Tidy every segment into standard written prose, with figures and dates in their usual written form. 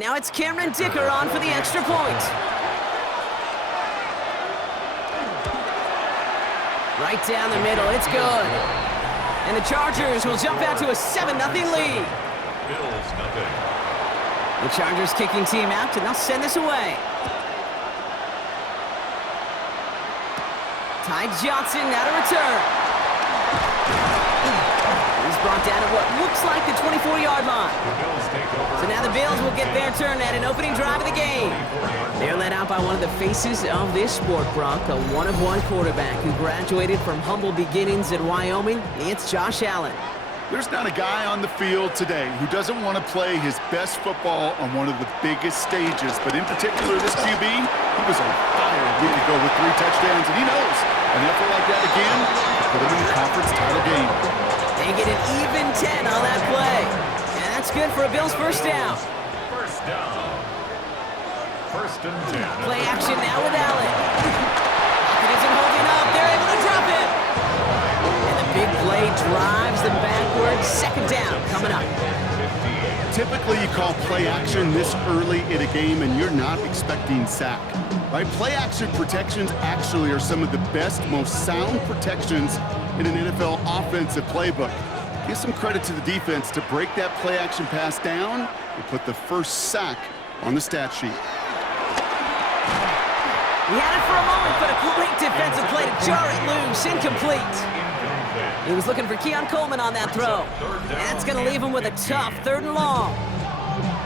Now it's Cameron Dicker on for the extra point. Right down the middle, it's good. And the Chargers will jump out to a 7-0 lead. Bills nothing. The Chargers kicking team out, and they'll send this away. Ty Johnson now to return. He's brought down at what looks like the 24-yard line. So now the Bills will get their turn at an opening drive of the game. They're led out by one of the faces of this sport, Brock, a one-of-one quarterback who graduated from humble beginnings at Wyoming. It's Josh Allen. There's not a guy on the field today who doesn't want to play his best football on one of the biggest stages. But in particular, this QB, he was on fire a week ago with 3 touchdowns, and he knows an effort like that again will put him in the conference title game. They get an even 10 on that play. And that's good for a Bills first down. First down. First and 10. Play action now with Allen. It isn't holding up. They're able to drop it. And the big play drives them backwards. Second down coming up. Typically, you call play action this early in a game, and you're not expecting sack. Right? Play action protections actually are some of the best, most sound protections in an NFL offensive playbook. Give some credit to the defense to break that play action pass down and put the first sack on the stat sheet. He had it for a moment, but a great defensive play to jar it loose. Incomplete. He was looking for Keon Coleman on that throw. And that's going to leave him with a tough 3rd and long.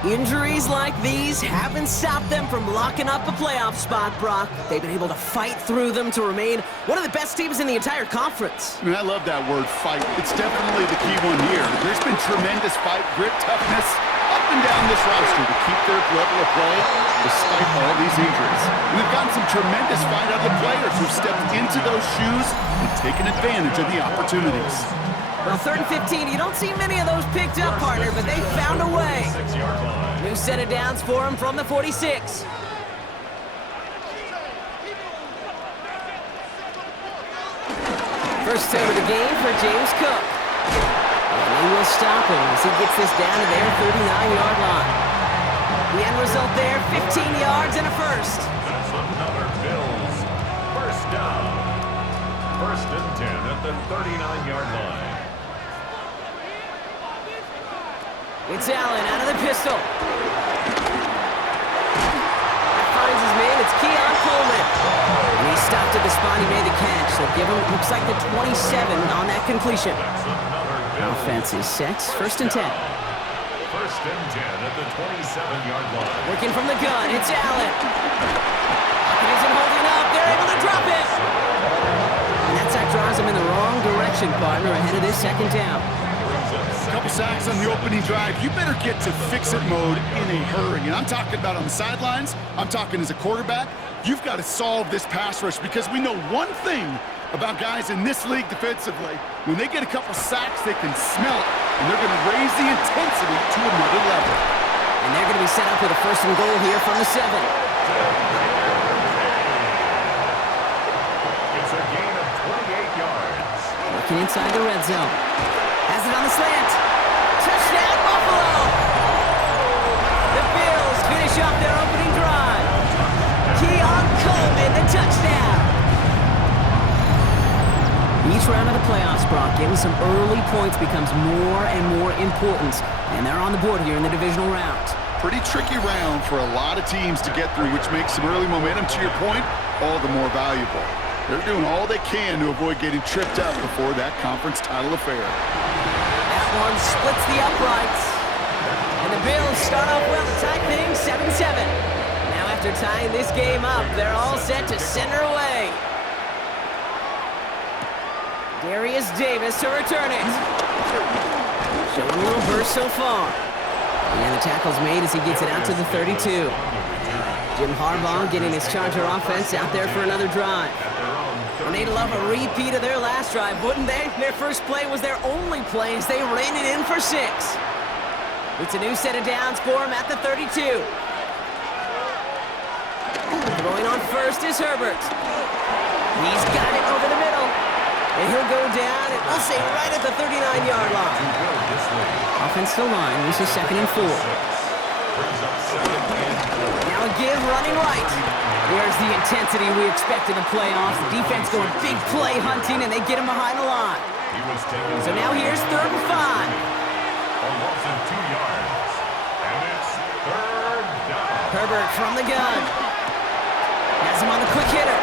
Injuries like these haven't stopped them from locking up a playoff spot, Brock. They've been able to fight through them to remain one of the best teams in the entire conference. I mean, I love that word, fight. It's definitely the key one here. There's been tremendous fight, grit, toughness up and down this roster to keep their level of play despite all these injuries. And they've gotten some tremendous fight out of the players who've stepped into those shoes and taken advantage of the opportunities. Well, 3rd and 15, you don't see many of those picked up, partner, but they found a way. New set of downs for him from the 46. First turn of the game for James Cook. And they will stop him as he gets this down to their 39-yard line. The end result there, 15 yards and a first. That's another Bills. First down. First and 10 at the 39-yard line. It's Allen out of the pistol. That finds his man. It's Keon Coleman. And he stopped at the spot. He made the catch. So give him, looks like the 27 on that completion. Offense is set. First and 10. First and 10 at the 27-yard line. Working from the gun. It's Allen. It isn't holding up. They're able to drop it. And that sack drives him in the wrong direction, partner, ahead of this second down. Couple sacks on the opening drive. You better get to fix-it mode in a hurry. And I'm talking about on the sidelines. I'm talking as a quarterback. You've got to solve this pass rush because we know one thing about guys in this league defensively. When they get a couple sacks, they can smell it, and they're going to raise the intensity to another level. And they're going to be set up with a first and goal here from the 7. It's a gain of 28 yards. Working inside the red zone. Has it on the slant. Touchdown, Buffalo! The Bills finish off their opening drive. Keon Coleman, the touchdown. Each round of the playoffs, Brock, getting some early points becomes more and more important. And they're on the board here in the divisional round. Pretty tricky round for a lot of teams to get through, which makes some early momentum, to your point, all the more valuable. They're doing all they can to avoid getting tripped up before that conference title affair. That one splits the uprights. And the Bills start off well to tie things 7-7. Now after tying this game up, they're all set to send her away. Darius Davis to return it. Showing a little burst so far. And the tackle's made as he gets it out to the 32. Jim Harbaugh getting his Charger offense out there for another drive. And they'd love a repeat of their last drive, wouldn't they? Their first play was their only play as they ran it in for 6. It's a new set of downs for him at the 32. Throwing on first is Herbert. He's got it over the middle. And he'll go down, and we'll say right at the 39-yard line. Offensive line, this is 2nd and 4. Now a give running right. There's the intensity we expect in the playoffs. The defense going big play hunting, and they get him behind the line. So now here's 3rd and 5. A loss of 2 yards. And it's 3rd down. Herbert from the gun. Has him on the quick hitter.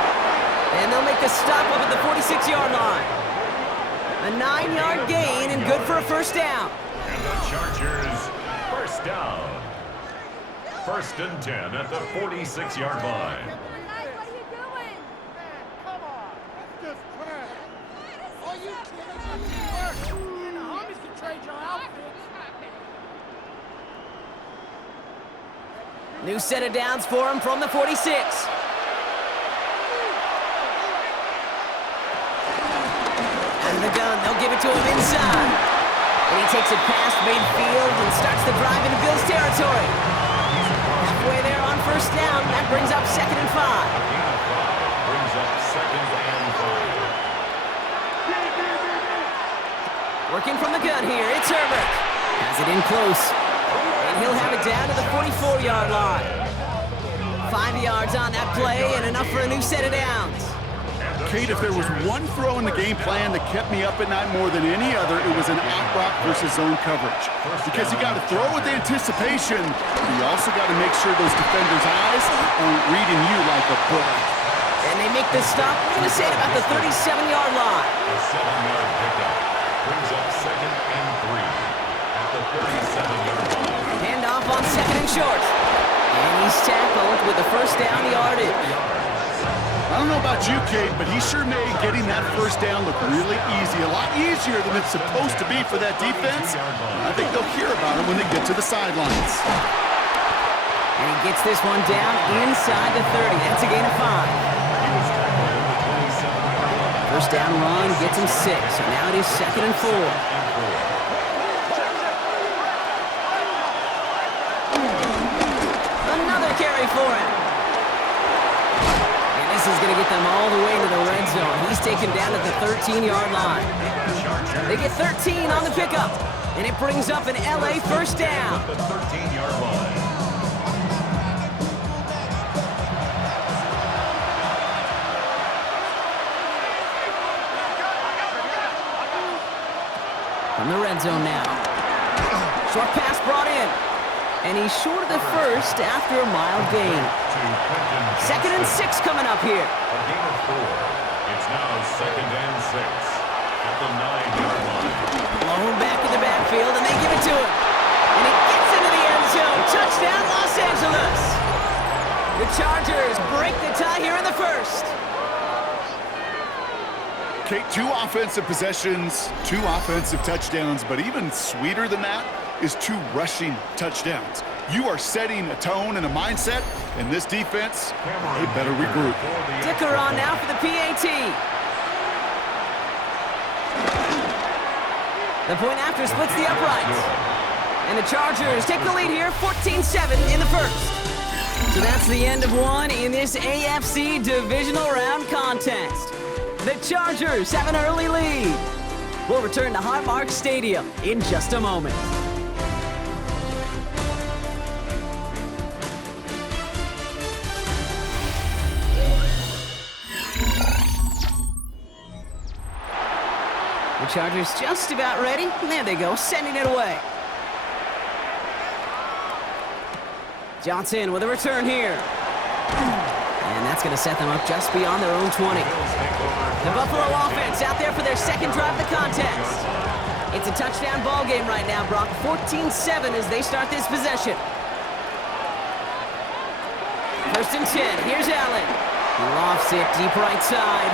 And they'll make the stop up at the 46-yard line. A 9-yard gain and good for a 1st down. And the Chargers, 1st down. 1st and 10 at the 46-yard line. What are you doing? Come on, let's just try. Are you kidding me? The homies can trade your outfits. New set of downs for him from the 46. Out of the gun, they'll give it to him inside. And he takes it past midfield and starts the drive into Bills territory. Halfway there on 1st down, that brings up 2nd and 5. Brings up 2nd and 5. Working from the gun here, it's Herbert. Has it in close. And he'll have it down to the 44-yard line. 5 yards on that play and enough for a new set of downs. Kate, if there was one throw in the game plan that kept me up at night more than any other, it was an out-route versus zone coverage. Because you got to throw with anticipation, but you also got to make sure those defenders' eyes aren't reading you like a book. And they make the stop, I'm going to say it about the 37-yard line. A 7-yard pickup brings up 2nd and 3 at the 37-yard line. Hand off on 2nd and short. And he's tackled with the 1st down yardage. I don't know about you, Kate, but he sure made getting that 1st down look really easy. A lot easier than it's supposed to be for that defense. I think they'll hear about it when they get to the sidelines. And he gets this one down inside the 30. That's a gain of 5. 1st down run gets him 6. So now it is 2nd and 4. Another carry for him. This is going to get them all the way to the red zone. He's taken down at the 13-yard line. They get 13 on the pickup, and it brings up an LA 1st down. The 13-yard line. From the red zone now. Short pass brought in. And he's short of the 1st after a mild gain. 2nd and 6 coming up here. A gain of 4. It's now 2nd and 6 at the 9-yard line. Blown back in the backfield, and they give it to him. And he gets into the end zone. Touchdown, Los Angeles. The Chargers break the tie here in the 1st. Kate, 2 offensive possessions, 2 offensive touchdowns, but even sweeter than that is 2 rushing touchdowns. You are setting a tone and a mindset, and this defense, they better regroup. Dicker on now for the PAT. The point after splits the uprights. And the Chargers take the lead here, 14-7 in the 1st. So that's the end of one in this AFC Divisional Round contest. The Chargers have an early lead. We'll return to Highmark Stadium in just a moment. The Chargers just about ready. There they go, sending it away. Johnson with a return here. And that's going to set them up just beyond their own 20. The Buffalo offense out there for their 2nd drive of the contest. It's a touchdown ball game right now, Brock. 14-7 as they start this possession. 1st and 10. Here's Allen. He lofts it deep right side.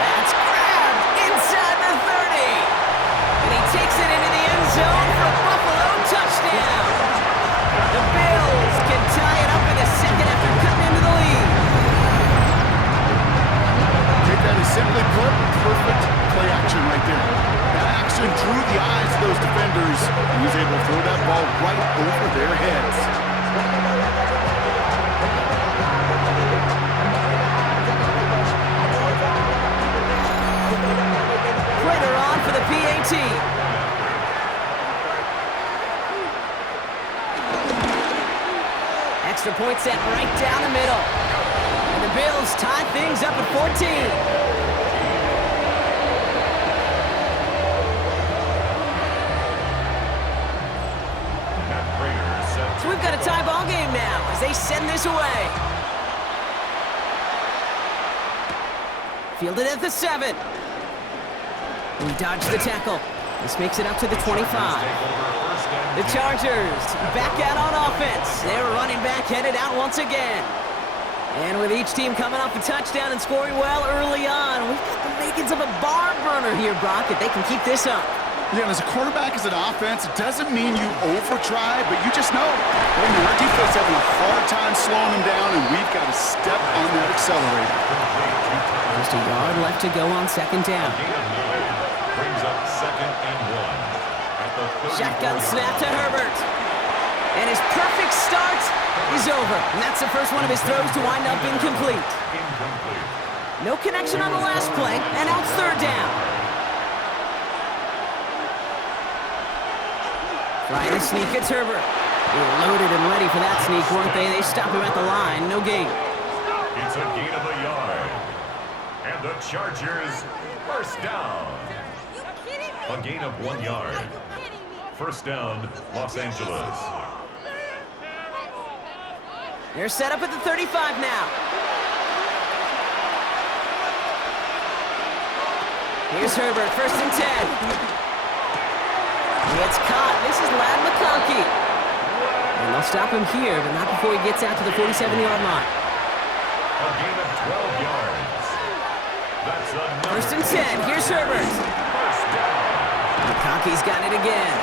That's grabbed inside the 30. And he takes it into the end zone for a Buffalo touchdown. The Bills can tie it up in a second after cutting into the lead. Take that as simply put, perfect play action right there. That action drew the eyes of those defenders, and he was able to throw that ball right over their heads. Prater on for the PAT. Extra point set right down the middle. And the Bills tie things up at 14. So we've got a tie ball game now as they send this away. Fielded at the 7. We dodged the tackle. This makes it up to the 25. The Chargers back out on offense. They're running back headed out once again. And with each team coming off a touchdown and scoring well early on, we've got the makings of a barn burner here, Brock, if they can keep this up. Yeah, and as a quarterback, as an offense, it doesn't mean you over-try, but you just know. I mean, our defense having a hard time slowing them down, and we've got to step on that accelerator. Just a yard left to go on second down. Brings up 2nd and 1. Shotgun snap to Herbert. And his perfect start is over. And that's the first one of his throws to wind up incomplete. No connection on the last play, and now it's third down. Trying to sneak, it's Herbert. They were loaded and ready for that sneak, weren't they? They stop him at the line, no gain. It's a gain of a yard. And the Chargers, first down. A gain of 1 yard. First down, Los Angeles. They're set up at the 35 now. Here's Herbert, 1st and 10. It's caught. This is Lad McConkey. And they'll stop him here, but not before he gets out to the 47-yard line. A gain of 12 yards. That's another. 1st and 10. Here's Herbert. First down. McConkey's got it again.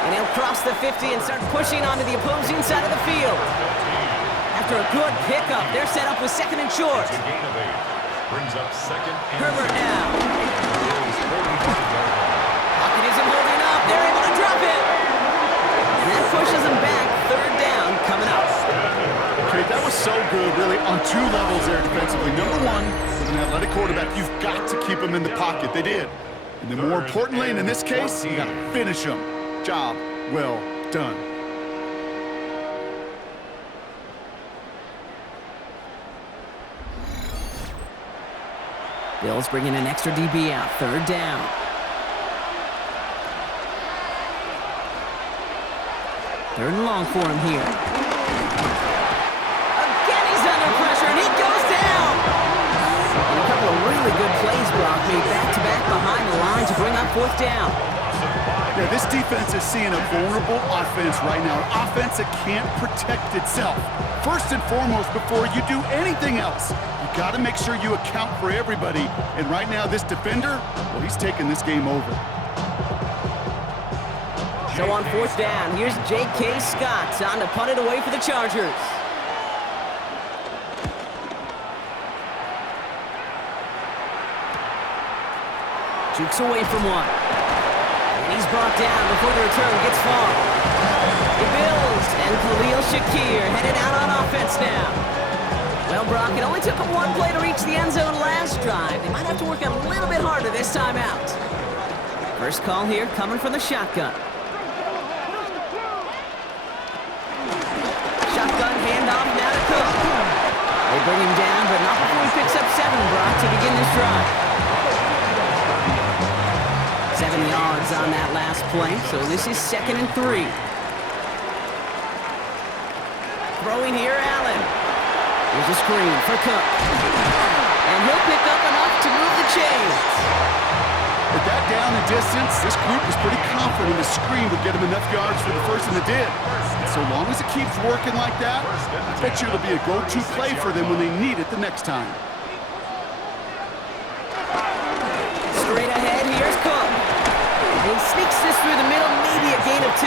And he'll cross the 50 and start pushing onto the opposing side of the field. After a good pickup, they're set up with 2nd and short. It's a gain of 8. Brings up 2nd and Herbert 2. now. Bills 45-yard line. Pocket isn't holding up. They're able to drop it. And that pushes them back. Third down coming up. Okay, that was so good, really, on 2 levels there defensively. Number 1, with an athletic quarterback, you've got to keep him in the pocket. They did. And then more importantly, and in this case, you got to finish him. Job well done. Bills bringing an extra DB out. Third down. Third and long for him here. Again, he's under pressure, and he goes down. And a couple of really good plays, Brock, made back-to-back behind the line to bring up 4th down. Yeah, this defense is seeing a vulnerable offense right now. An offense that can't protect itself. First and foremost, before you do anything else, you got to make sure you account for everybody. And right now, this defender, well, he's taking this game over. So on 4th down, here's J.K. Scott on to punt it away for the Chargers. Jukes away from one. And he's brought down before the return gets far. The Bills and Khalil Shakir headed out on offense now. Well, Brock, it only took them 1 play to reach the end zone last drive. They might have to work a little bit harder this time out. First call here coming from the shotgun. Shotgun handoff now to Cook. They bring him down, but not before he picks up 7, Brock, to begin this drive. 7 yards on that last play, so this is 2nd and 3. Throwing here, Allen. Here's a screen for Cook. And he'll pick up enough to move the chains. With that down and distance, this group was pretty confident the screen would get him enough yards for the first, and it did. And so long as it keeps working like that, I bet you it'll be a go-to play for them when they need it the next time. Straight ahead, here's Cook. He sneaks this through the middle, maybe a gain of 2.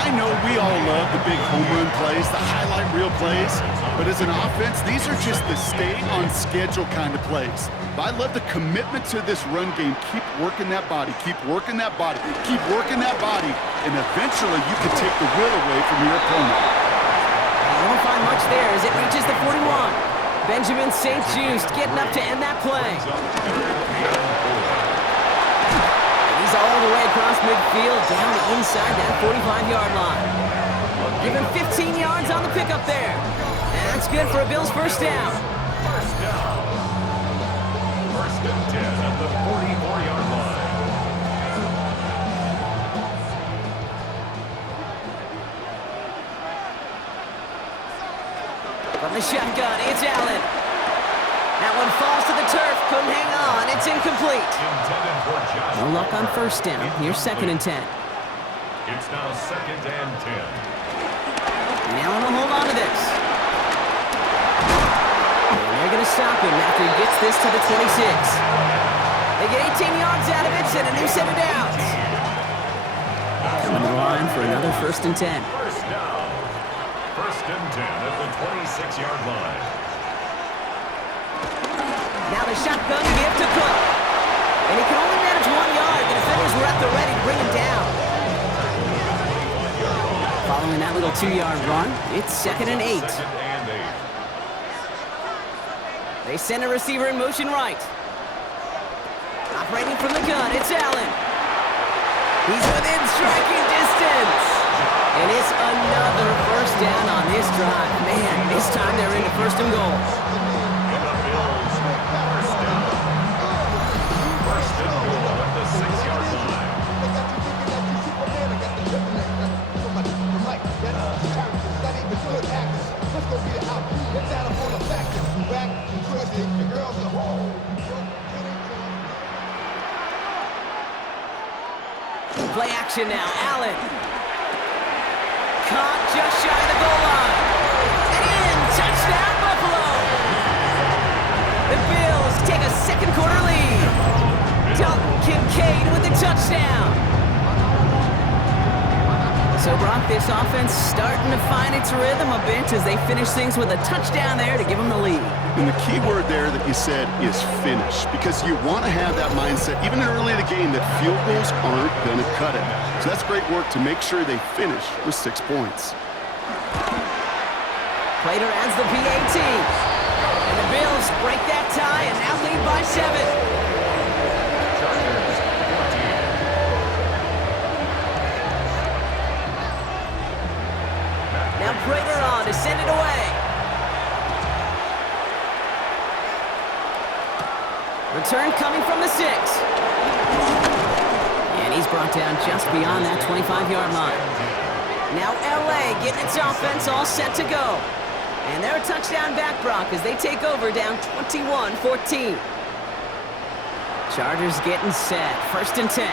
I know we all love the big home run plays, the highlight reel plays, but as an offense, these are just the stay-on-schedule kind of plays. But I love the commitment to this run game. Keep working that body, keep working that body, keep working that body, and eventually you can take the will away from your opponent. You won't find much there as it reaches the 41. Benjamin St. Just getting up to end that play. He's all the way across midfield, down inside that 45-yard line. A Give him 15 yards on the pickup there. And that's good for a Bills first down. First down. First and 10 at the 44-yard line. From the shotgun, it's Allen. That one falls to the turf. Couldn't hang on. It's incomplete. Intended for Josh. No luck on first down. Here's second and 10. It's now second and 10. Now I'm going to hold on to this. And they're going to stop him after he gets this to the 26. They get 18 yards out of it and a new set of downs. Coming to the line for another first and 10. First down. First and 10 at the 26-yard line. Now the shotgun give to Cook. And he can only manage 1 yard. The defenders were at the ready to bring him down. Following that little 2-yard run, it's second and 8. Second and 8. They send a receiver in motion right. Operating from the gun, it's Allen. He's within striking distance. And it's another first down on this drive. Man, this time they're into first and goal. And the Bills first down. First and goal at the 6-yard line. Play action now, Allen. Caught just shy of the goal line. And in, touchdown Buffalo. The Bills take a second quarter lead. Dalton Kincaid with the touchdown. So Brock, this offense starting to find its rhythm a bit as they finish things with a touchdown there to give them the lead. And the key word there that you said is finish, because you want to have that mindset, even early in the game, that field goals aren't going to cut it. So that's great work to make sure they finish with 6 points. Plater adds the PAT. And the Bills break that tie and now lead by 7. Now Prater on to send it away. Return coming from the 6. And he's brought down just beyond that 25-yard line. Now LA getting its offense all set to go. And they're a touchdown back, Brock, as they take over down 21-14. Chargers getting set. First and 10.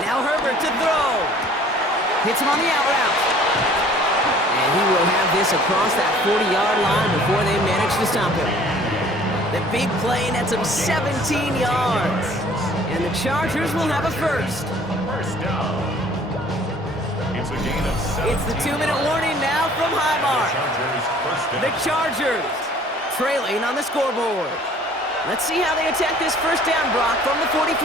Now Herbert to throw. Hits him on the out route. And he will have this across that 40-yard line before they manage to stop him. The big play nets him 17 yards. And the Chargers will have a first. First down. It's a gain of 7. It's the 2-minute warning now from Highmark. The Chargers trailing on the scoreboard. Let's see how they attack this first down, Brock, from the 43.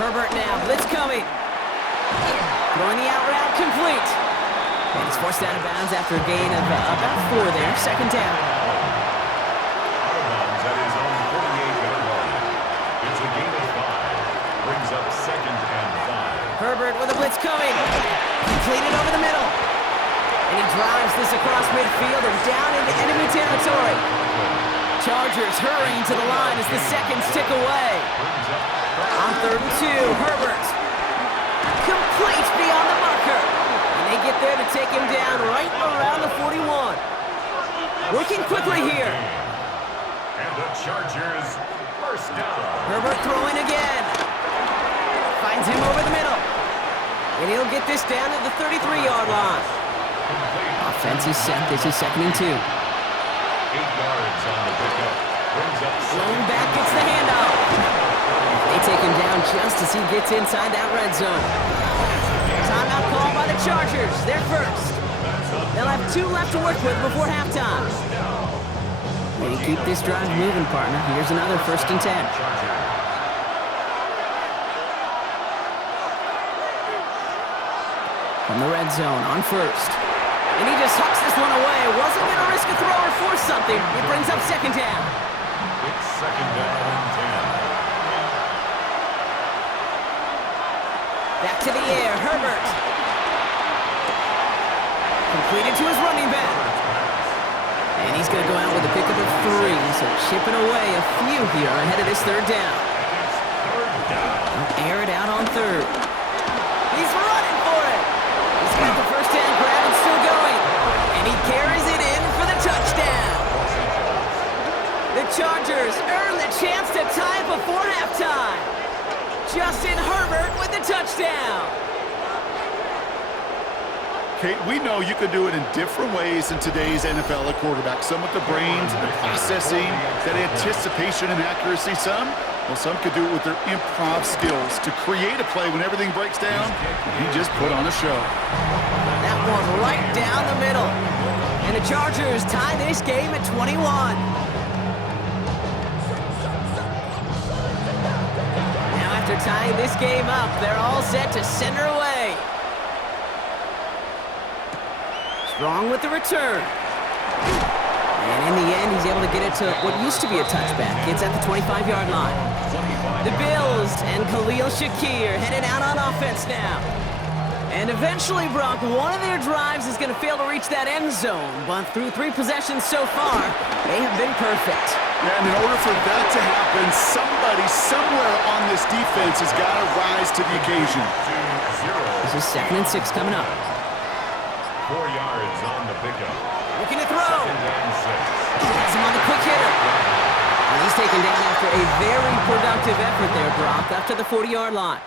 Herbert now, blitz coming. Throwing the out route complete. And it's forced out of bounds after a gain of about 4 there. Second down. Out of bounds at his own 48-yard line. It's a gain of 5. Brings up second and 5. Herbert with a blitz coming. Completed over the middle. And he drives this across midfield and down into enemy territory. Chargers hurrying to the line as the seconds tick away. On 3rd and 2, Herbert. Complete beyond the marker. And they get there to take him down right around the 41. Working quickly here. And the Chargers first down. Herbert throwing again. Finds him over the middle. And he'll get this down to the 33-yard line. Offense is set. This is 2nd and 2. 8 yards on the pickup. Brings up Lone back gets the handoff. They take him down just as he gets inside that red zone. Timeout call by the Chargers. They're first. They'll have 2 left to work with before halftime. They keep this drive moving, partner. Here's another 1st and 10. From the red zone on 1st. And he just hucks this one away. Wasn't going to risk a throw or force something. It brings up second down. It's second down and 10. Back to the air, Herbert. Completed to his running back. And he's going to go out with a pickup of 3, so chipping away a few here ahead of this third down. They'll air it out on third. He's running for it. He's got the first down grab and still going. And he carries it in for the touchdown. The Chargers earn the chance to tie before halftime. Justin Herbert with the touchdown. Kate, we know you can do it in different ways in today's NFL at quarterback. Some with the brains, the processing, that anticipation and accuracy. Some could do it with their improv skills to create a play when everything breaks down. He just put on a show. That one right down the middle. And the Chargers tie this game at 21. Now after tying this game up, they're all set to send her away. Strong with the return. And in the end, he's able to get it to what used to be a touchback. It's at the 25-yard line. The Bills and Khalil Shakir headed out on offense now. And eventually, Brock, one of their drives is going to fail to reach that end zone. But through 3 possessions so far, they have been perfect. Yeah, and in order for that to happen, somebody somewhere on this defense has got to rise to the occasion. This is 2nd and 6 coming up. 4 yards on the pickup. Looking to throw. Second and 6. Has him on the quick hitter. And he's taken down after a very productive effort there, Brock, after the 40-yard line.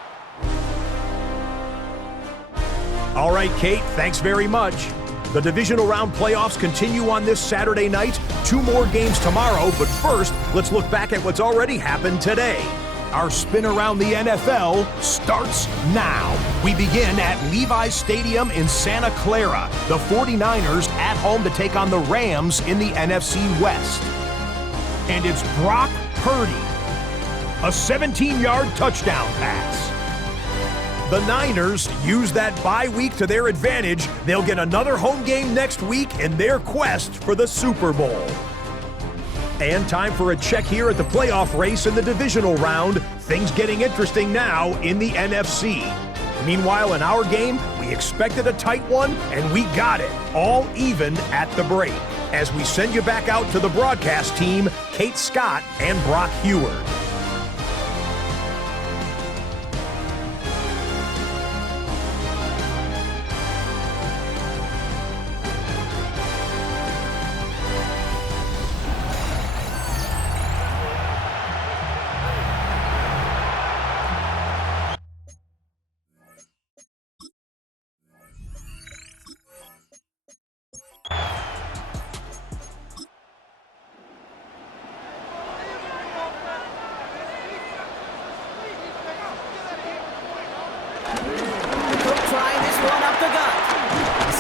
All right, Kate, thanks very much. The divisional round playoffs continue on this Saturday night. 2 more games tomorrow, but first, let's look back at what's already happened today. Our spin around the NFL starts now. We begin at Levi's Stadium in Santa Clara. The 49ers at home to take on the Rams in the NFC West. And it's Brock Purdy. A 17-yard touchdown pass. The Niners use that bye week to their advantage. They'll get another home game next week in their quest for the Super Bowl. And time for a check here at the playoff race in the divisional round. Things getting interesting now in the NFC. Meanwhile, in our game, we expected a tight one, and we got it, all even at the break. As we send you back out to the broadcast team, Kate Scott and Brock Heward.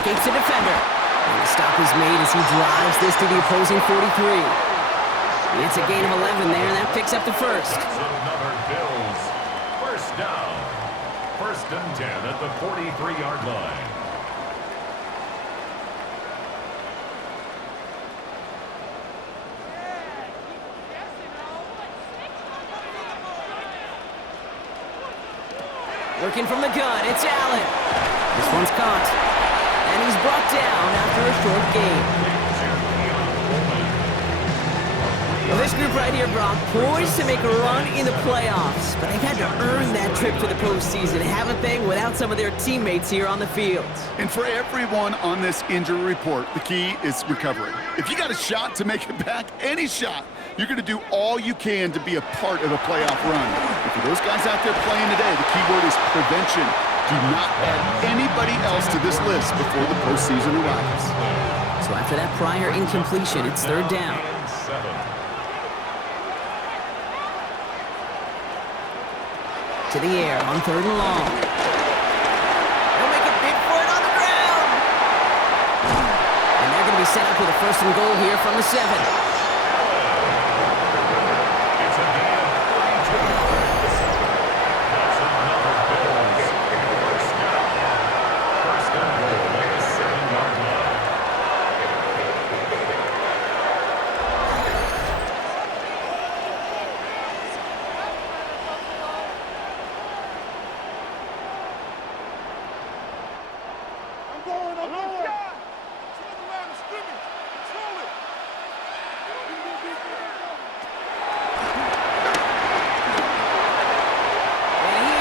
Escapes the defender. And the stop is made as he drives this to the opposing 43. It's a gain of 11 there, and that picks up the first. Another Bills. First down. 1st and 10 at the 43-yard line. Working from the gun, it's Allen. This one's caught. And he's brought down after a short gain. Well, this group right here, Brock, poised to make a run in the playoffs. But they've had to earn that trip to the postseason, haven't they, without some of their teammates here on the field. And for everyone on this injury report, the key is recovery. If you got a shot to make it back, any shot, you're going to do all you can to be a part of a playoff run. And for those guys out there playing today, the key word is prevention. Do not add anybody else to this list before the postseason arrives. So after that prior incompletion, it's 3rd down. To the air on 3rd and long. They'll make a big for it on the ground. And they're going to be set up with a 1st and goal here from the 7. And he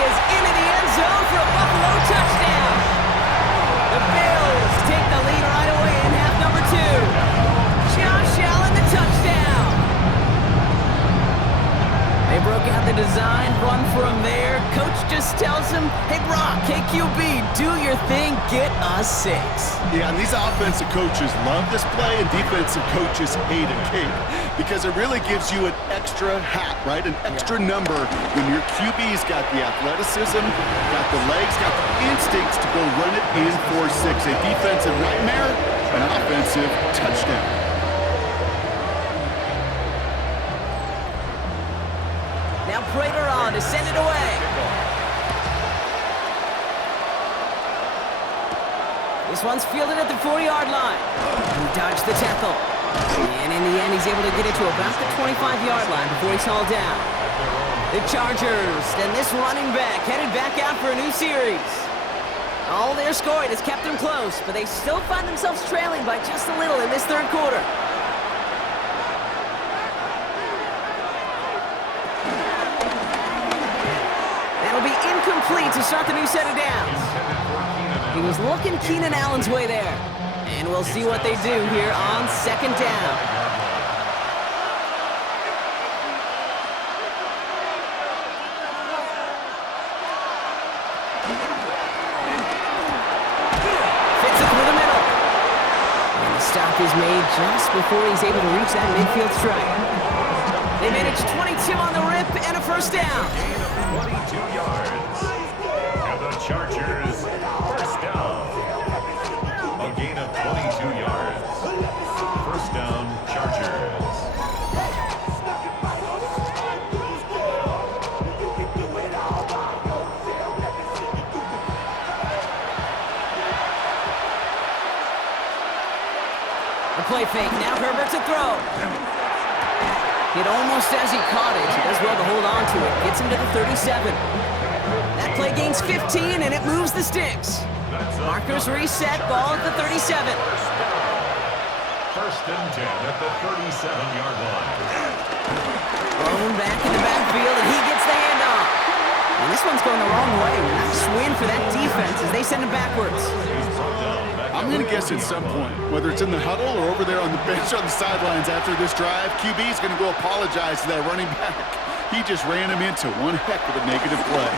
is into the end zone for a Buffalo touchdown. The Bills take the lead right away in half number 2. Josh Allen, the touchdown. They broke out the design, run for him there. Coach just tells him, hey, Brock, KQB, do your thing, get us 6. Yeah, and these offensive coaches love this play, and defensive coaches hate it, Kate, because it really gives you an extra hat, right? An extra number when your QB's got the athleticism, got the legs, got the instincts to go run it in for 6. A defensive nightmare, an offensive touchdown. Now Prater on to send it away. This one's fielded at the 40-yard line. He dodged the tackle. And in the end, he's able to get it to about the 25-yard line before he's hauled down. The Chargers, and this running back headed back out for a new series. All they're scoring has kept them close, but they still find themselves trailing by just a little in this third quarter. That'll be incomplete to start the new set of downs. He was looking Keenan Allen's way there. And we'll see what they do here on second down. Fits it through the middle. And the stop is made just before he's able to reach that midfield strike. They manage 22 on the rip and a first down. 22 yards. And the Chargers, first down. A gain of 22 yards. First down, Chargers. A play fake. Now Herbert to throw. Hit almost as he caught it. He does well to hold on to it. Gets him to the 37. That play gains 15, and it moves the sticks. Markers reset. Ball at the 37. First and 10 at the 37-yard line. Thrown back in the backfield, and he gets the handoff. And this one's going the wrong way. Nice win for that defense as they send him backwards. I'm going to guess at some point, whether it's in the huddle or over there on the bench on the sidelines after this drive, QB's going to go apologize to that running back. He just ran him into one heck of a negative play.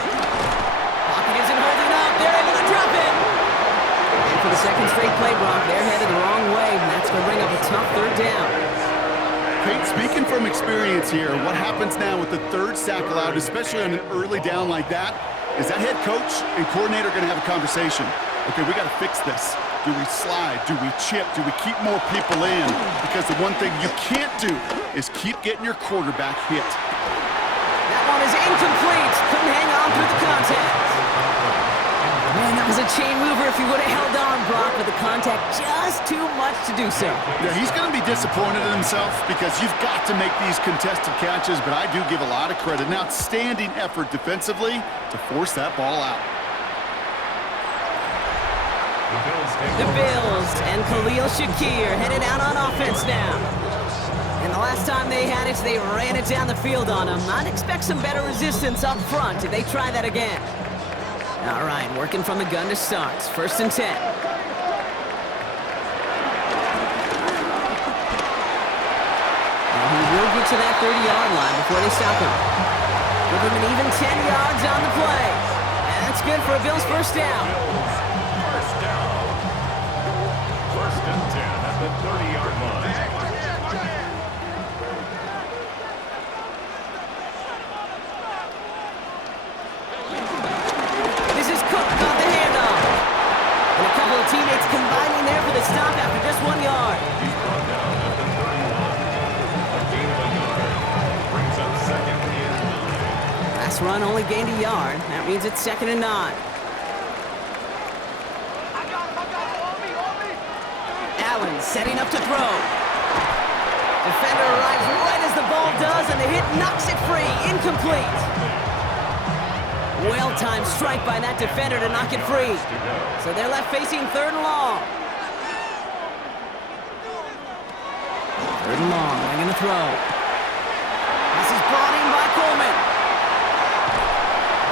Pocket isn't holding up. They're able to drop it. And for the second straight play, Brock, they're headed the wrong way, and that's going to bring up a tough third down. Pete, speaking from experience here, what happens now with the third sack allowed, especially on an early down like that, is that head coach and coordinator going to have a conversation. Okay, we got to fix this. Do we slide? Do we chip? Do we keep more people in? Because the one thing you can't do is keep getting your quarterback hit. That one is incomplete. Couldn't hang on through the contact. Man, that was a chain mover if he would have held on, Brock, but the contact just too much to do so. Yeah, he's going to be disappointed in himself because you've got to make these contested catches, but I do give a lot of credit. An outstanding effort defensively to force that ball out. The Bills and Khalil Shakir headed out on offense now. And the last time they had it, they ran it down the field on him. I'd expect some better resistance up front if they try that again. All right, working from the gun to start. First and 10. And he will get to that 30-yard line before they stop him. Give him an even 10 yards on the play. And that's good for a Bills first down. First down. First and 10 at the 30-yard line. This is Cook on the handoff. And a couple of teammates combining there for the stop after just 1 yard. He's brought down at the 31. A gain of a yard. Brings up second and 9. Last run only gained a yard. That means it's second and 9. Allen setting up to throw. Defender arrives right as the ball does, and the hit knocks it free. Incomplete. Well-timed strike by that defender to knock it free. So they're left facing 3rd and long. 3rd and long, they're going to throw. This is brought in by Coleman.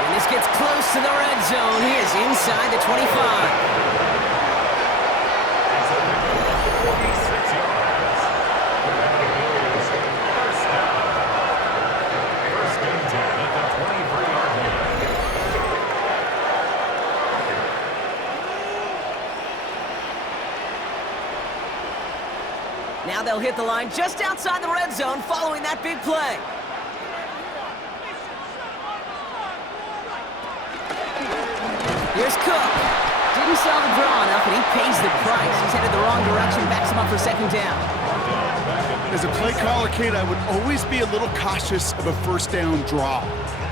And this gets close to the red zone. He is inside the 25. Now they'll hit the line just outside the red zone following that big play. Here's Cook. Didn't sell the draw enough, and he pays the price. He's headed the wrong direction, backs him up for 2nd down. As a play caller, Kate, I would always be a little cautious of a 1st down draw.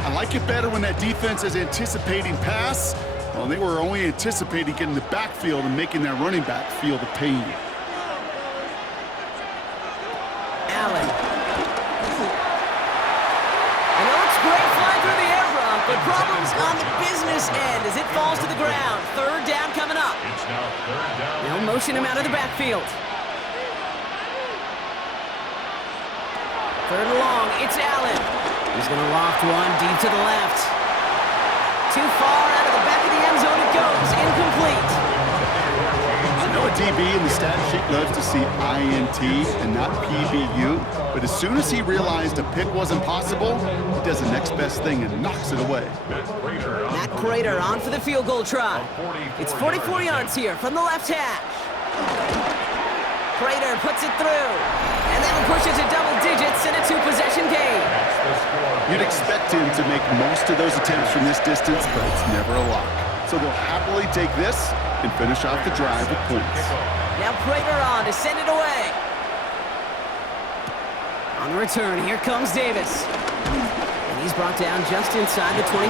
I like it better when that defense is anticipating pass. Well, they were only anticipating getting the backfield and making their running back feel the pain. Allen. And it looks great flying through the air, Brock, but problems on the business end as it falls to the ground. 3rd down coming up. It's now 3rd down. They'll motion him out of the backfield. 3rd and long, it's Allen. He's going to loft one deep to the left. Too far out of the back of the end zone it goes. Incomplete. I know a DB in the stat sheet loves to see INT and not PBU, but as soon as he realized a pick wasn't possible, he does the next best thing and knocks it away. Matt Prater on for the field goal try. It's 44 yards here from the left hash. Prater puts it through, and that'll push it to double digits in a 2-possession game. You'd expect him to make most of those attempts from this distance, but it's never a lock. So they'll happily take this and finish off the drive with points. Now Prater on to send it away. On the return, here comes Davis. And he's brought down just inside the 25.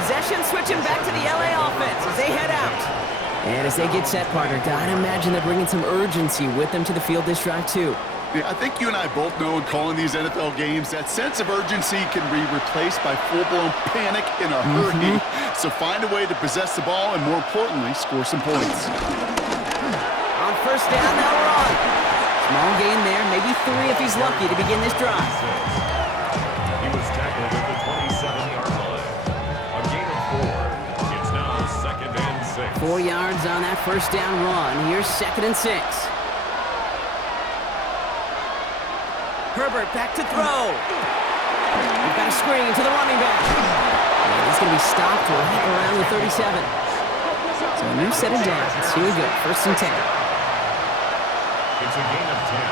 Possession switching back to the LA offense as they head out. And as they get set, partner, gotta imagine they're bringing some urgency with them to the field this drive, too. Yeah, I think you and I both know in calling these NFL games, that sense of urgency can be replaced by full-blown panic in a hurry. So find a way to possess the ball and, more importantly, score some points. On 1st down, they'll run. Small gain there, maybe 3 if he's lucky to begin this drive. He was tackled at the 27-yard line. A gain of 4. It's now 2nd and 6. 4 yards on that 1st down run. Here's 2nd and 6. Herbert back to throw. We've got a screen to the running back. And he's going to be stopped right around the 37. So a new set of downs. Here we go. 1st and 10. It's a gain of 10.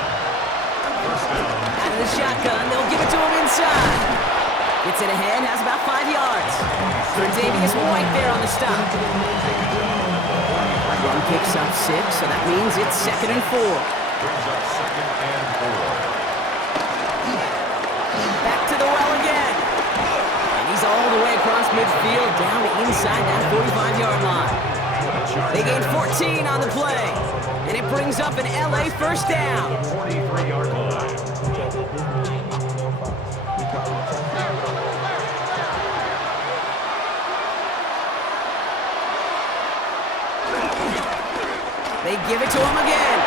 1st down. Out of the shotgun. They'll give it to him inside. Gets it ahead. Has about 5 yards. Davius White there on the stop. Run picks up 6, so that means it's 2nd and 4. Brings up 2nd and 4. Back to the well again. And he's all the way across midfield down inside that 45-yard line. They gain 14 on the play. And it brings up an LA 1st down. 43-yard line. They give it to him again.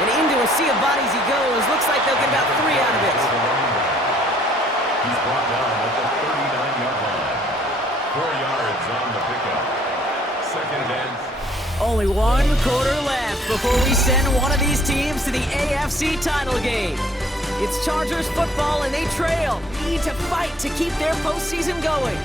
And into a sea of bodies he goes. Looks like they'll get about 3 out of it. He's brought down at the 39-yard line. 4 yards on the pickup. 2nd and... Only 1 quarter left before we send one of these teams to the AFC title game. It's Chargers football and they trail. Need to fight to keep their postseason going.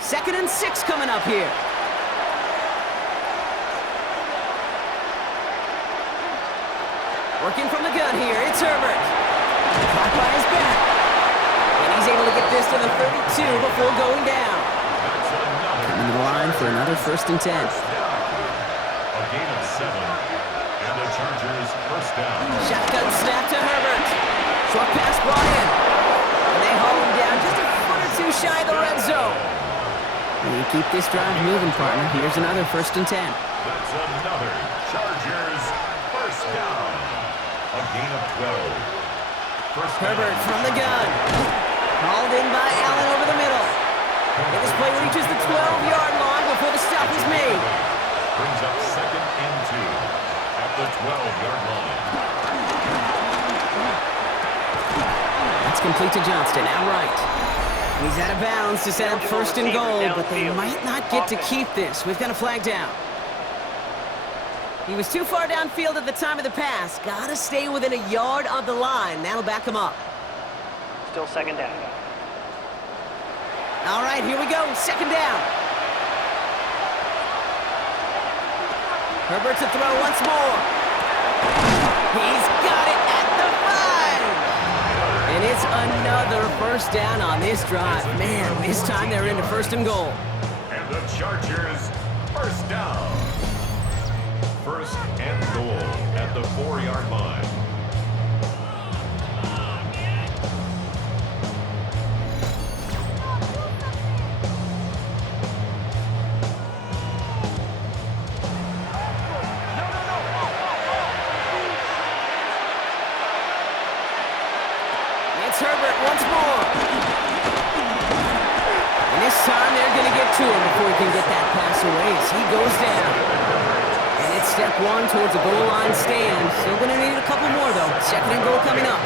Second and 6 coming up here. Working from the gun here, it's Herbert. Caught by his back. And he's able to get this to the 32 before going down. Coming to the line for another 1st and 10. A gain of 7. And the Chargers 1st down. Shotgun snap to Herbert. Short pass brought in. And they haul him down just a too shy of the red zone. And you keep this drive moving, partner. Here's another 1st and 10. That's another Chargers first down. A gain of 12. First down. Herbert from the gun. Hauled in by Allen over the middle. And this play reaches the 12-yard line before the stop is made. Brings up 2nd and 2 at the 12-yard line. That's complete to Johnston, outright. He's out of bounds to set up 1st and goal, but they might not get to keep this. We've got a flag down. He was too far downfield at the time of the pass. Gotta stay within a yard of the line. That'll back him up. Still 2nd down. All right, here we go. 2nd down. Herbert to throw once more. He's got it at the 5. And it's another 1st down on this drive. Man, this time they're into 1st and goal. And the Chargers first down. 1st and goal at the 4-yard line. It's Herbert once more. And this time they're going to get to him before he can get that pass away as he goes down. And it's step 1 towards a goal line stand. Still going to need a couple more, though. 2nd and goal coming up.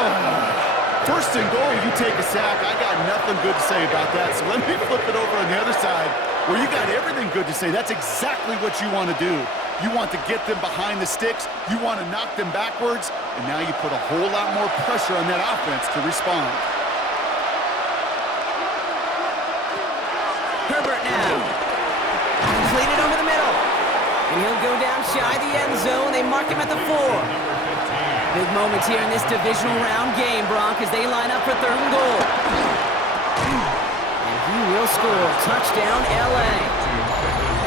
Oh, 1st and goal, you take a sack. I got nothing good to say about that. So let me flip it over on the other side where you got everything good to say. That's exactly what you want to do. You want to get them behind the sticks. You want to knock them backwards. And now you put a whole lot more pressure on that offense to respond. Herbert now. Completed over the middle. And he'll go down shy of the end zone. They mark him at the 4. Big moments here in this divisional round game, Bronc, as they line up for 3rd and goal. And he will score. Touchdown, LA.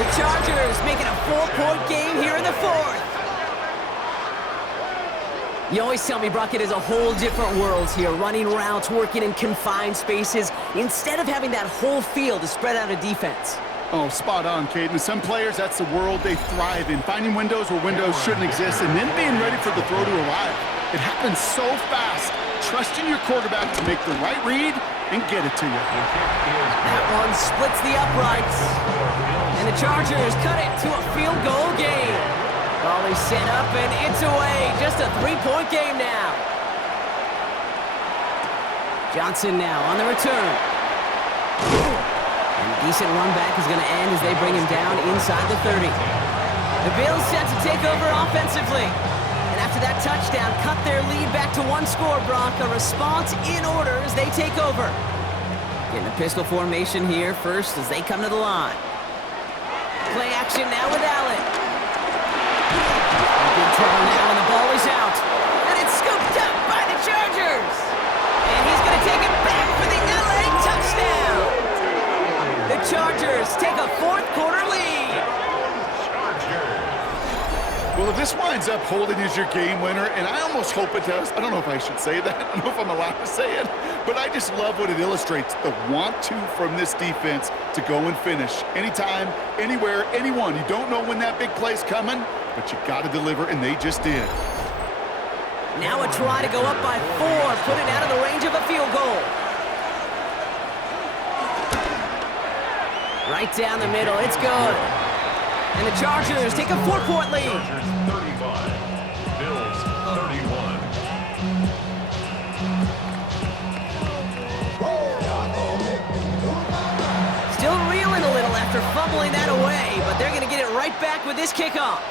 The Chargers making a 4-point game here in the 4th. You always tell me, Brock, it is a whole different world here, running routes, working in confined spaces, instead of having that whole field to spread out a defense. Oh, spot on, Caden. Some players, that's the world they thrive in, finding windows where windows shouldn't exist, and then being ready for the throw to arrive. It happens so fast. Trusting your quarterback to make the right read and get it to you. That one splits the uprights. And the Chargers cut it to a field goal game. Ball is set up and it's away. Just a 3-point game now. Johnson now on the return. And a decent run back is going to end as they bring him down inside the 30. The Bills set to take over offensively. And after that touchdown, cut their lead back to 1 score, Brock. A response in order as they take over. Getting a pistol formation here first as they come to the line. Play action now with Allen. Big trouble now, and the ball is out. And it's scooped up by the Chargers. And he's going to take it back for the LA touchdown. The Chargers take a 4th-quarter lead. Well, if this winds up holding as your game winner, and I almost hope it does. I don't know if I should say that. I don't know if I'm allowed to say it. But I just love what it illustrates, the want-to from this defense to go and finish. Anytime, anywhere, anyone. You don't know when that big play's coming, but you got to deliver, and they just did. Now a try to go up by 4, put it out of the range of a field goal. Right down the middle, it's good. And the Chargers take a 4-point lead. Chargers 35, Bills 31. Still reeling a little after fumbling that away, but they're going to get it right back with this kickoff.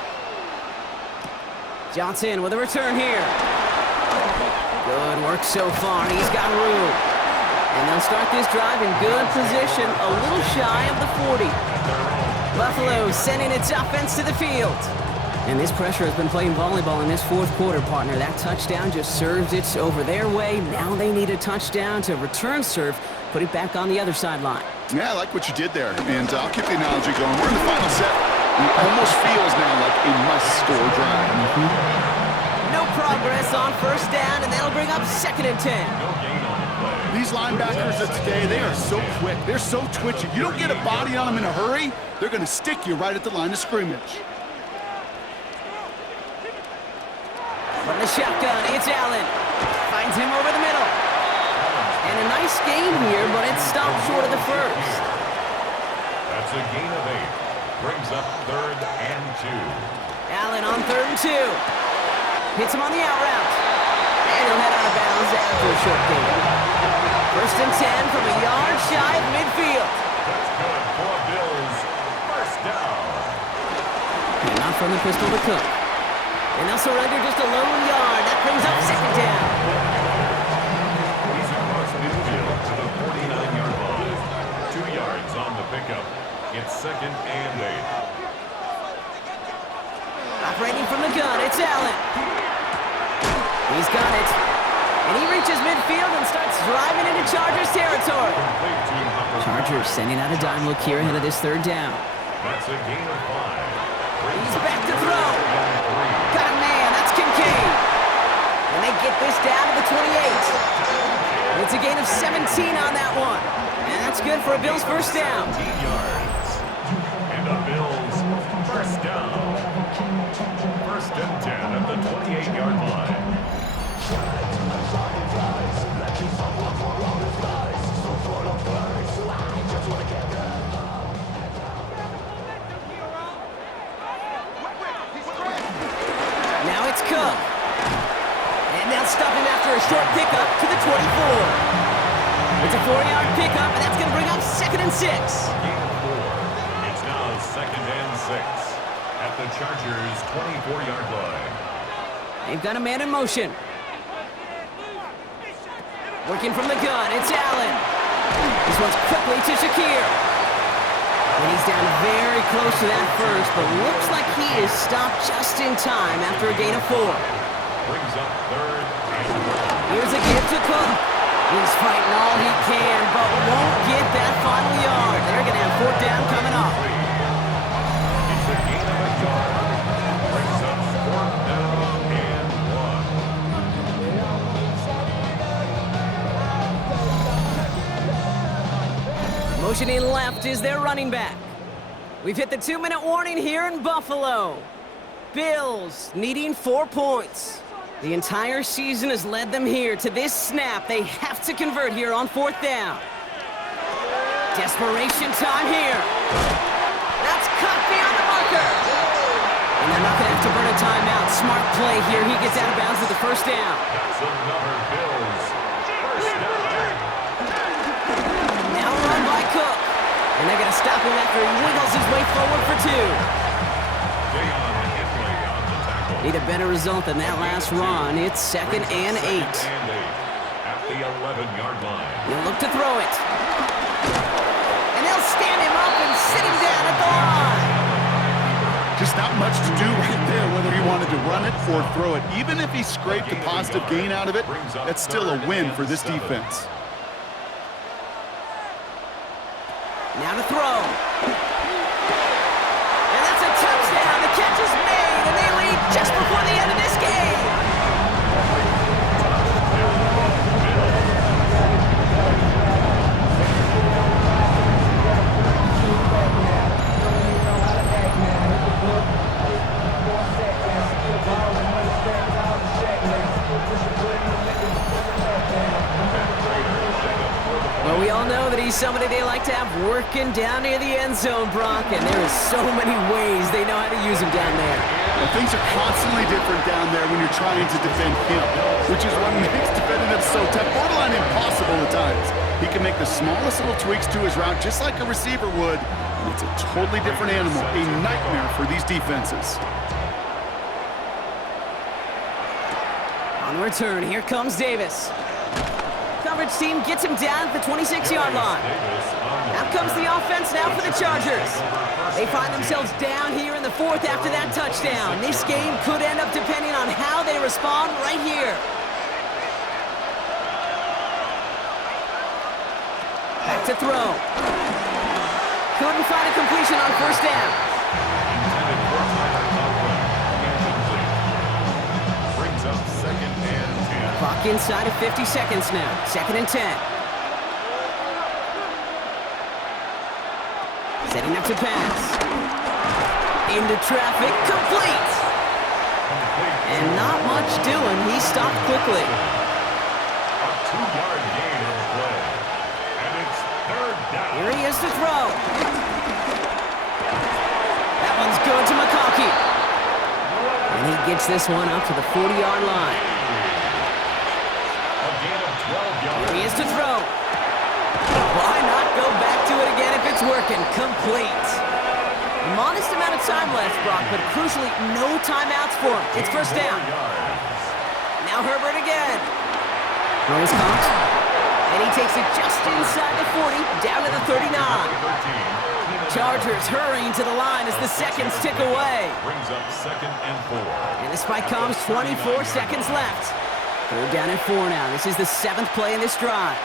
Johnson with a return here. Good work so far. He's got room. And they'll start this drive in good position, a little shy of the 40. Buffalo sending its offense to the field. And this pressure has been playing volleyball in this 4th quarter, partner. That touchdown just serves it over their way. Now they need a touchdown to return serve, put it back on the other sideline. Yeah, I like what you did there. And I'll keep the analogy going. We're in the final set. It almost feels now like a must-score drive. No progress on 1st down, and that'll bring up 2nd and 10. No gain on the play. These linebackers of today, they are so quick. They're so twitchy. You don't get a body on them in a hurry, they're going to stick you right at the line of scrimmage. From the shotgun, it's Allen. Finds him over the middle. And a nice game here, but it stopped short of the first. That's a gain of 8. Brings up 3rd and 2. Allen on 3rd and 2. Hits him on the out route. And he'll head out of bounds after a short gain. 1st and 10 from a yard shy of midfield. That's good for Bills. 1st down. And not from the pistol to Cook. And they'll surrender just a lone yard. That brings up 2nd down. He's across midfield to the 49-yard line. 2 yards on the pickup. It's 2nd and 8. Operating from the gun, it's Allen. He's got it. And he reaches midfield and starts driving into Chargers territory. Chargers sending out a dime look here ahead of this 3rd down. That's a gain of 5. He's back to throw. Got a man, that's Kincaid. And they get this down to the 28. It's a gain of 17 on that one. And that's good for a Bills 1st down. 17 yards. And a Bills 1st down. 1st and 10 at the 28-yard line. Now it's Cook. And they'll stop him after a short pickup to the 24. It's a 4-yard pickup, and that's going to bring up 2nd and 6. Gain of 4. It's now 2nd and 6 at the Chargers' 24-yard line. They've got a man in motion. Working from the gun, it's Allen. This one's quickly to Shakir. And he's down very close to that first, but looks like he is stopped just in time after a gain of 4. Brings up 3rd and 1. Here's a give to Cook. He's fighting all he can, but won't get that final yard. They're going to have 4th down coming up. It's a gain of a yard. Brings up 4th down and 1. Motioning left is their running back. We've hit the 2-minute warning here in Buffalo. Bills needing 4 points. The entire season has led them here to this snap. They have to convert here on 4th down. Desperation time here. That's cut beyond the marker. And they're not going to have to burn a timeout. Smart play here. He gets out of bounds with the 1st down. That's another Bills 1st down. Now a run by Cook. And they're going to stop him after he wiggles his way forward for 2. Need a better result than that last run. It's 2nd and 8. At the 11-yard line. He'll look to throw it. And they'll stand him up and sit him down at the line. Just not much to do right there, whether he wanted to run it or throw it. Even if he scraped a positive gain out of it, that's still a win for this defense. Now to throw. And that's a touchdown. The catch is made, and they lead just before the end of this game. Well, we all know that he's somebody they like to have working down near the end zone, Brock, and there is so many ways they know how to use him down there. Well, things are constantly different down there when you're trying to defend him, which is what makes defending him so tough, borderline impossible at times. He can make the smallest little tweaks to his route just like a receiver would, and it's a totally different animal, a nightmare for these defenses. On the return, here comes Davis. Coverage team gets him down at the 26-yard line. Out comes the offense now for the Chargers. They find themselves down here in the 4th after that touchdown. This game could end up depending on how they respond right here. Back to throw. Couldn't find a completion on 1st down. Brings up 2nd and 10. Clock inside of 50 seconds now. 2nd and 10. Setting up to pass. Into traffic, complete. And not much doing. He stopped quickly. A 2-yard gain on the play. And it's third down. Here he is to throw. That one's good to McConkey. And he gets this one up to the 40-yard line. A gain of 12 yards. Here he is to throw. Why not go back to it again if it's working? Complete. A modest amount of time left, Brock, but crucially, no timeouts for him. It's first down. Now Herbert again. Throw is caught. And he takes it just inside the 40, down to the 39. Chargers hurrying to the line as the seconds tick away. Brings up 2nd and 4. And the spike comes 24 seconds left. 3rd down and 4 now. This is the 7th play in this drive.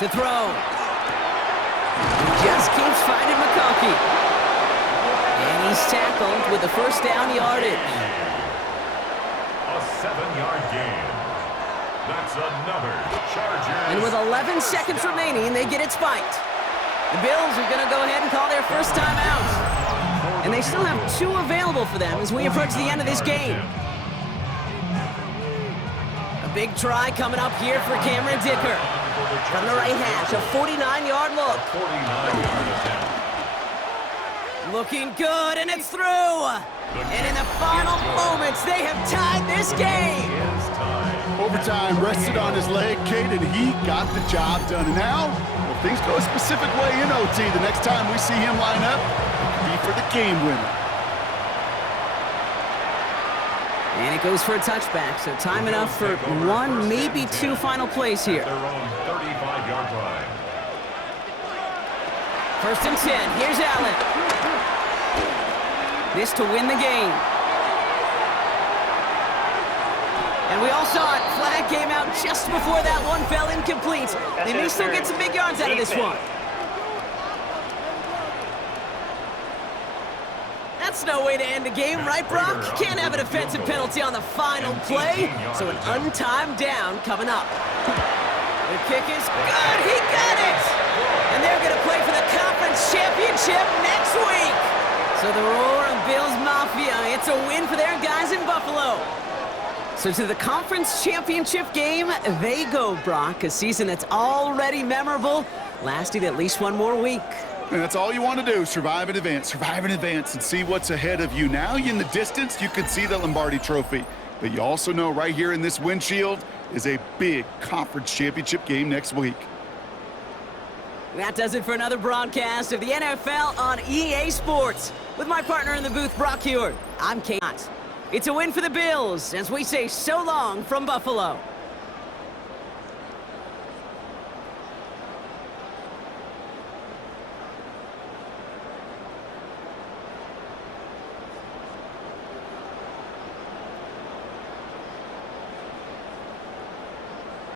To throw. He just keeps finding McConkey. And he's tackled with the first down yardage. A 7-yard gain. That's another Chargers. And with 11 seconds remaining, they get it spiked. The Bills are going to go ahead and call their first time out. And they still have 2 available for them as we approach the end of this game. A big try coming up here for Cameron Dicker. From the right hash, a 49-yard look. 49-yard attempt. Looking good, and it's through. And in the final moments, they have tied this game. Overtime rested on his leg, Kate, and he got the job done. And now, if things go a specific way in OT, the next time we see him line up, it could be for the game winner. And it goes for a touchback, so time enough for 1, maybe 2 final plays here. Their own 35-yard line. 1st and 10, here's Allen. This to win the game. And we all saw it, flag came out just before that one fell incomplete. They may still get some big yards out of this one. That's no way to end a game, right, Brock? Can't have a defensive penalty on the final play, so an untimed down coming up. The kick is good, he got it! And they're gonna play for the conference championship next week! So the Roaring Bills Mafia, it's a win for their guys in Buffalo. So to the conference championship game, they go, Brock. A season that's already memorable, lasting at least 1 more week. And that's all you want to do, survive and advance, and see what's ahead of you. Now in the distance, you can see the Lombardi Trophy. But you also know right here in this windshield is a big conference championship game next week. That does it for another broadcast of the NFL on EA Sports. With my partner in the booth, Brock Huard, I'm Kate. It's a win for the Bills as we say so long from Buffalo.